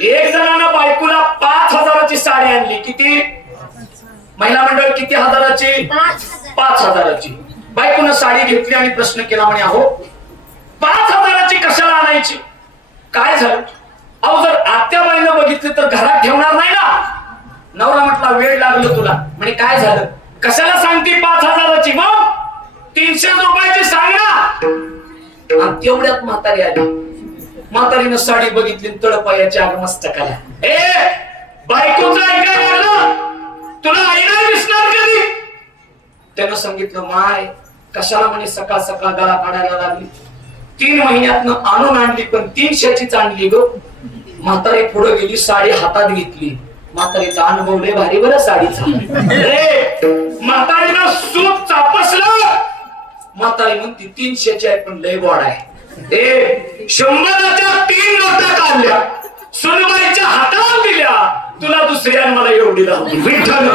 एक जणांना बायकोला पाच हजाराची साडी आणली. किती? महिला मंडळ किती हजाराची? पाच हजाराची. बायकोनं साडी घेतली आणि प्रश्न केला म्हणे अहो पाच हजाराची कशाला आणायची? काय झालं? अहो जर आत्याबाईनं बघितली तर घरात ठेवणार नाही ना. नवरा म्हटला वेळ लागलो तुला. म्हणे काय झालं? कशाला सांगते पाच हजाराची मग? तीनशे रुपयाची सांग ना. आणि तेवढ्यात म्हातारी आली. म्हातारीनं साडी बघितली तळपायाच्या आग मस्तकाला ए बायकोचं ऐकायला लागलं? तुला आई दिसणार कधी? त्यानं सांगितलं माय कशाला म्हणे सकाळ सकाळ गळा काढायला लागली? तीन महिन्यातनं आणून आणली पण तीनशेचीच आणली ग. म्हातारी पुढे गेली साडी हातात घेतली. म्हातारीचा अनुभव लय भारी बरं साडीचा. म्हातारीनं सूप चापसलं. म्हातारी म्हणती तीनशेची आहे पण लय गोड आहे. ए शंभराच्या तीन नोटा काढल्या. सुनबाईच्या हातावर दिल्या. तुला दुसऱ्या मला एवढी लावली. विठ्ठल.